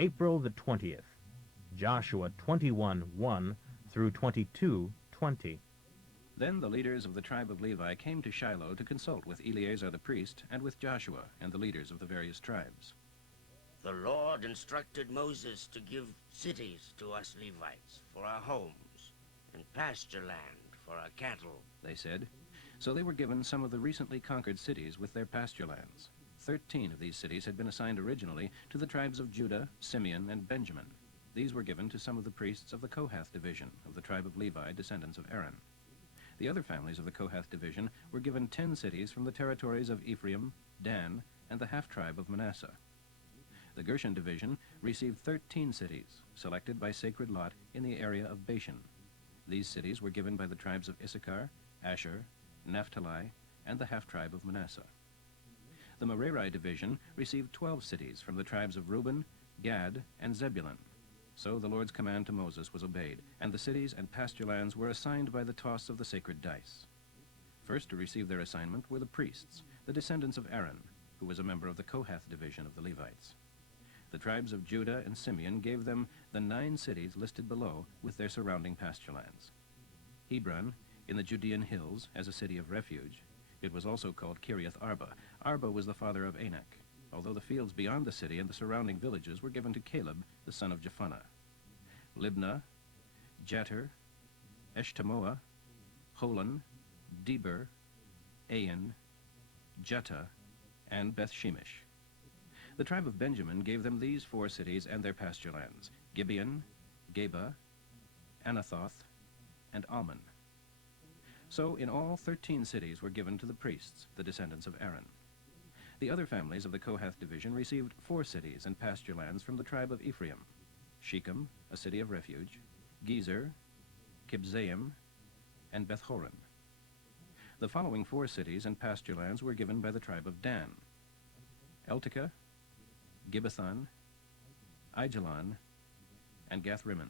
April the 20th, Joshua 21:1 through 22:20. Then the leaders of the tribe of Levi came to Shiloh to consult with Eleazar the priest and with Joshua and the leaders of the various tribes. The Lord instructed Moses to give cities to us Levites for our homes and pasture land for our cattle, They said. So they were given some of the recently conquered cities with their pasture lands. 13 of these cities had been assigned originally to the tribes of Judah, Simeon, and Benjamin. These were given to some of the priests of the Kohath division of the tribe of Levi, descendants of Aaron. The other families of the Kohath division were given 10 cities from the territories of Ephraim, Dan, and the half-tribe of Manasseh. The Gershon division received 13 cities, selected by sacred lot in the area of Bashan. These cities were given by the tribes of Issachar, Asher, Naphtali, and the half-tribe of Manasseh. The Merari division received 12 cities from the tribes of Reuben, Gad, and Zebulun. So the Lord's command to Moses was obeyed, and the cities and pasture lands were assigned by the toss of the sacred dice. First to receive their assignment were the priests, the descendants of Aaron, who was a member of the Kohath division of the Levites. The tribes of Judah and Simeon gave them the 9 cities listed below with their surrounding pasture lands. Hebron, in the Judean hills, as a city of refuge. It was also called Kiriath Arba. Arba was the father of Anak, although the fields beyond the city and the surrounding villages were given to Caleb, the son of Jephunneh. Libnah, Jatir, Eshtemoa, Holon, Deber, Ain, Juttah, and Beth-Shemesh. The tribe of Benjamin gave them these 4 cities and their pasture lands: Gibeon, Geba, Anathoth, and Almon. So in all 13 cities were given to the priests, the descendants of Aaron. The other families of the Kohath division received 4 cities and pasture lands from the tribe of Ephraim: Shechem, a city of refuge, Gezer, Kibzaim, and Beth-horon. The following 4 cities and pasture lands were given by the tribe of Dan: Eltekeh, Gibbethon, Aijalon, and Gath-rimmon.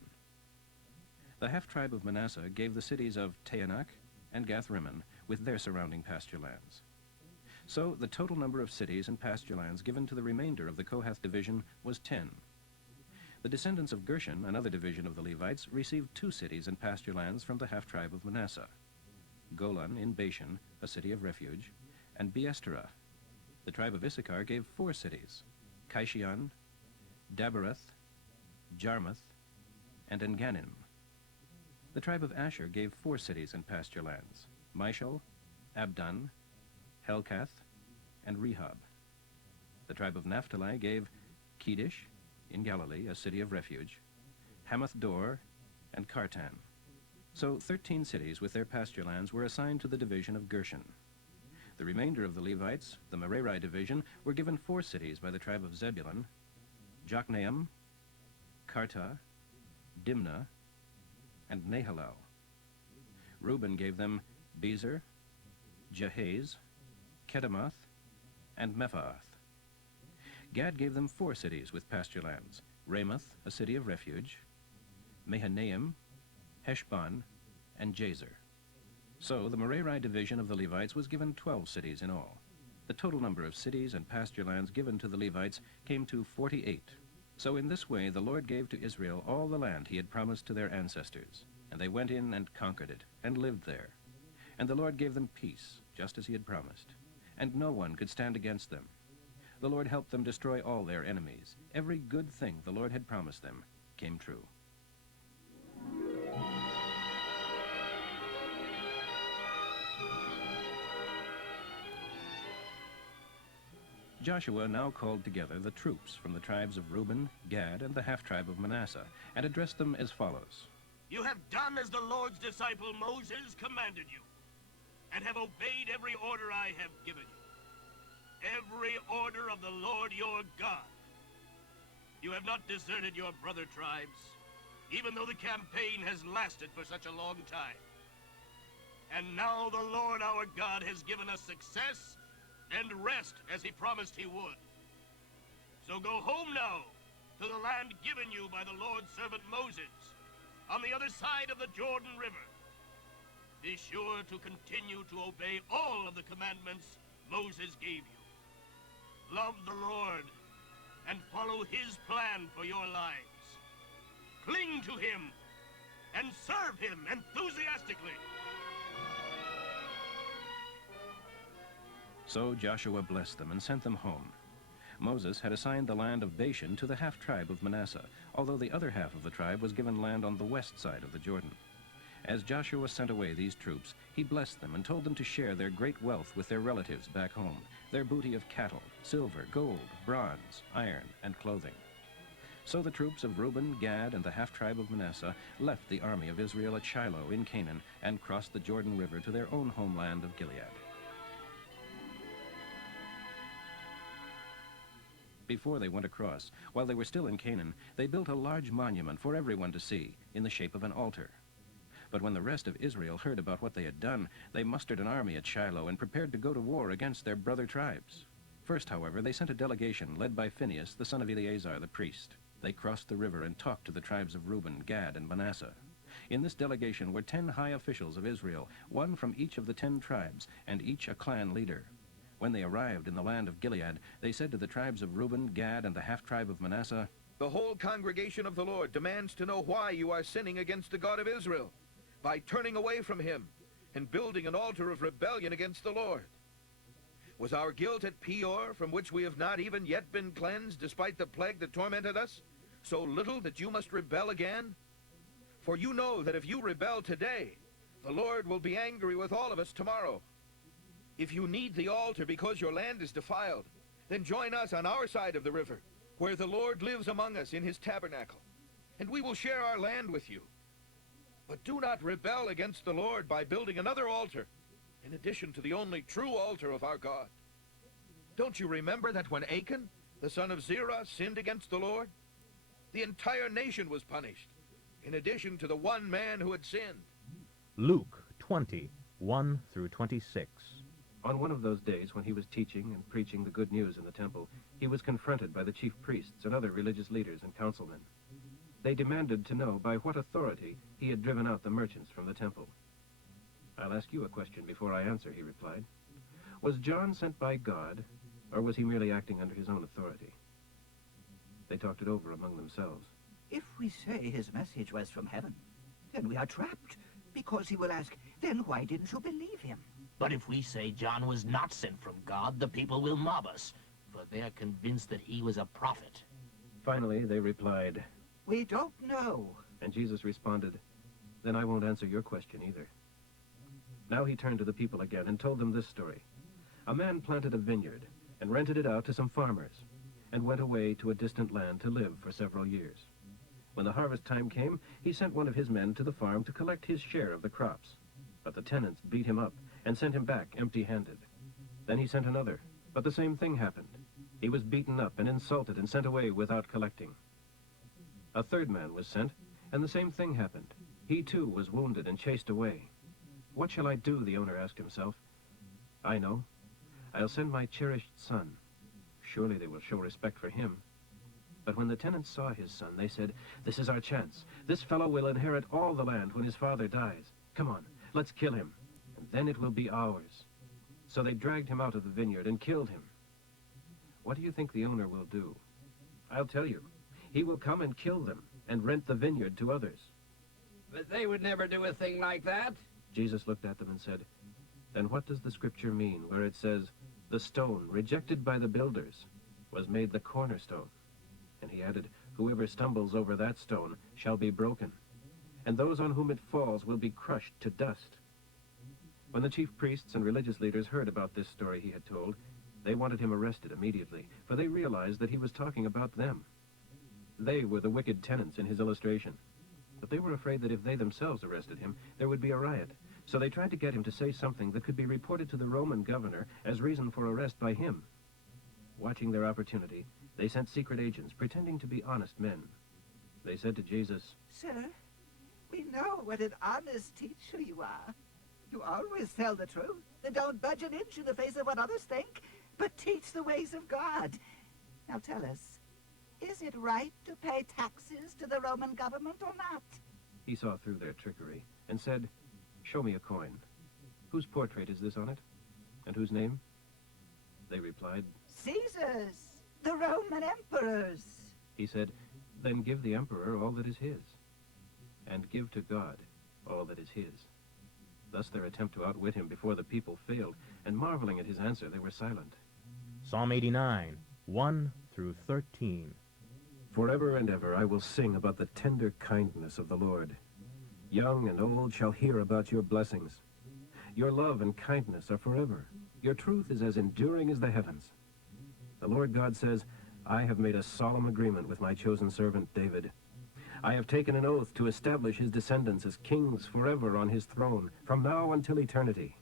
The half-tribe of Manasseh gave the cities of Taanach and Gath-rimmon with their surrounding pasture lands. So the total number of cities and pasture lands given to the remainder of the Kohath division was 10. The descendants of Gershon, another division of the Levites, received 2 cities and pasture lands from the half-tribe of Manasseh: Golan in Bashan, a city of refuge, and Beesterah. The tribe of Issachar gave 4 cities: Kishion, Dabereth, Jarmuth, and Engannim. The tribe of Asher gave 4 cities and pasture lands: Mishal, Abdon, Helkath, and Rehob. The tribe of Naphtali gave Kedesh in Galilee, a city of refuge, Hamath-dor, and Kartan. So 13 cities with their pasture lands were assigned to the division of Gershon. The remainder of the Levites, the Merari division, were given 4 cities by the tribe of Zebulun: Jokneam, Karta, Dimnah, and Nahalal. Reuben gave them Bezer, Jahaz, Kedemoth, and Mephaath. Gad gave them 4 cities with pasture lands: Ramoth, a city of refuge, Mahanaim, Heshbon, and Jazer. So the Merari division of the Levites was given 12 cities in all. The total number of cities and pasture lands given to the Levites came to 48. So in this way the Lord gave to Israel all the land he had promised to their ancestors, and they went in and conquered it, and lived there. And the Lord gave them peace, just as he had promised, and no one could stand against them. The Lord helped them destroy all their enemies. Every good thing the Lord had promised them came true. Joshua now called together the troops from the tribes of Reuben, Gad, and the half-tribe of Manasseh, and addressed them as follows. You have done as the Lord's disciple Moses commanded you, and have obeyed every order I have given you. Every order of the Lord your God. You have not deserted your brother tribes, even though the campaign has lasted for such a long time. And now the Lord our God has given us success and rest as he promised he would. So go home now to the land given you by the Lord's servant Moses on the other side of the Jordan River. Be sure to continue to obey all of the commandments Moses gave you. Love the Lord and follow his plan for your lives. Cling to him and serve him enthusiastically. So Joshua blessed them and sent them home. Moses had assigned the land of Bashan to the half-tribe of Manasseh, although the other half of the tribe was given land on the west side of the Jordan. As Joshua sent away these troops, he blessed them and told them to share their great wealth with their relatives back home, their booty of cattle, silver, gold, bronze, iron, and clothing. So the troops of Reuben, Gad, and the half-tribe of Manasseh left the army of Israel at Shiloh in Canaan and crossed the Jordan River to their own homeland of Gilead. Before they went across, while they were still in Canaan, they built a large monument for everyone to see, in the shape of an altar. But when the rest of Israel heard about what they had done, they mustered an army at Shiloh and prepared to go to war against their brother tribes. First, however, they sent a delegation led by Phinehas, the son of Eleazar the priest. They crossed the river and talked to the tribes of Reuben, Gad, and Manasseh. In this delegation were 10 high officials of Israel, one from each of the 10 tribes, and each a clan leader. When they arrived in the land of Gilead, they said to the tribes of Reuben, Gad, and the half-tribe of Manasseh, "The whole congregation of the Lord demands to know why you are sinning against the God of Israel, by turning away from him and building an altar of rebellion against the Lord. Was our guilt at Peor, from which we have not even yet been cleansed, despite the plague that tormented us, so little that you must rebel again? For you know that if you rebel today, the Lord will be angry with all of us tomorrow. If you need the altar because your land is defiled, then join us on our side of the river, where the Lord lives among us in his tabernacle, and we will share our land with you. But do not rebel against the Lord by building another altar, in addition to the only true altar of our God. Don't you remember that when Achan, the son of Zerah, sinned against the Lord, the entire nation was punished, in addition to the one man who had sinned?" Luke 20, 1 through 26. On one of those days when he was teaching and preaching the good news in the temple, he was confronted by the chief priests and other religious leaders and councilmen. They demanded to know by what authority he had driven out the merchants from the temple. "I'll ask you a question before I answer," he replied. "Was John sent by God, or was he merely acting under his own authority?" They talked it over among themselves. If we say his message was from heaven, then we are trapped, because he will ask, then why didn't you believe him? But if we say John was not sent from God, the people will mob us, for they are convinced that he was a prophet. Finally, they replied, We don't know. and Jesus responded, "Then I won't answer your question either." Now he turned to the people again and told them this story. A man planted a vineyard and rented it out to some farmers, and went away to a distant land to live for several years. When the harvest time came, he sent one of his men to the farm to collect his share of the crops. But the tenants beat him up and sent him back empty-handed. Then he sent another, but the same thing happened. He was beaten up and insulted and sent away without collecting. A third man was sent, and the same thing happened. He too was wounded and chased away. "What shall I do?" the owner asked himself. "I know. I'll send my cherished son. Surely they will show respect for him." But when the tenants saw his son, they said, "This is our chance. This fellow will inherit all the land when his father dies. Come on, let's kill him, and then it will be ours." So they dragged him out of the vineyard and killed him. What do you think the owner will do? I'll tell you. He will come and kill them and rent the vineyard to others. But they would never do a thing like that. Jesus looked at them and said, "Then what does the scripture mean where it says, 'The stone rejected by the builders was made the cornerstone'?" And he added, "Whoever stumbles over that stone shall be broken, and those on whom it falls will be crushed to dust." When the chief priests and religious leaders heard about this story he had told, they wanted him arrested immediately, for they realized that he was talking about them. They were the wicked tenants in his illustration. But they were afraid that if they themselves arrested him, there would be a riot. So they tried to get him to say something that could be reported to the Roman governor as reason for arrest by him. Watching their opportunity, they sent secret agents pretending to be honest men. They said to Jesus, Sir, we know what an honest teacher you are. You always tell the truth and don't budge an inch in the face of what others think, but teach the ways of God. Now tell us, is it right to pay taxes to the Roman government or not? He saw through their trickery and said, "Show me a coin. Whose portrait is this on it? And whose name?" They replied, Caesar's. The Roman emperors. He said, "Then give the emperor all that is his, and give to God all that is his." Thus their attempt to outwit him before the people failed, and marveling at his answer, they were silent. Psalm 89, 1 through 13. Forever and ever I will sing about the tender kindness of the Lord. Young and old shall hear about your blessings. Your love and kindness are forever. Your truth is as enduring as the heavens. The Lord God says, "I have made a solemn agreement with my chosen servant David. I have taken an oath to establish his descendants as kings forever on his throne, from now until eternity.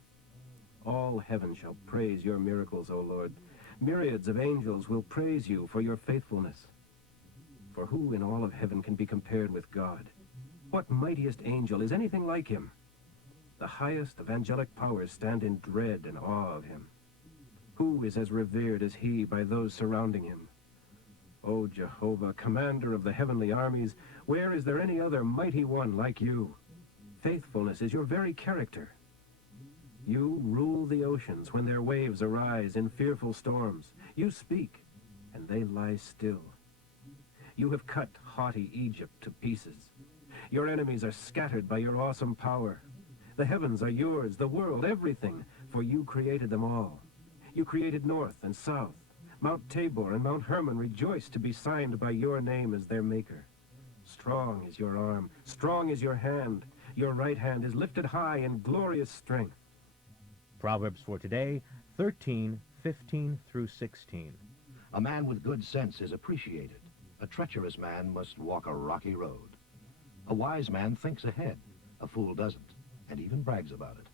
All heaven shall praise your miracles, O Lord. Myriads of angels will praise you for your faithfulness. For who in all of heaven can be compared with God? What mightiest angel is anything like him? The highest of angelic powers stand in dread and awe of him. Who is as revered as he by those surrounding him? O Jehovah, commander of the heavenly armies, where is there any other mighty one like you? Faithfulness is your very character. You rule the oceans when their waves arise in fearful storms. You speak, and they lie still. You have cut haughty Egypt to pieces. Your enemies are scattered by your awesome power. The heavens are yours, the world, everything, for you created them all. You created north and south. Mount Tabor and Mount Hermon rejoice to be signed by your name as their maker. Strong is your arm, strong is your hand. Your right hand is lifted high in glorious strength. Proverbs for today, 13, 15 through 16. A man with good sense is appreciated. A treacherous man must walk a rocky road. A wise man thinks ahead. A fool doesn't, and even brags about it.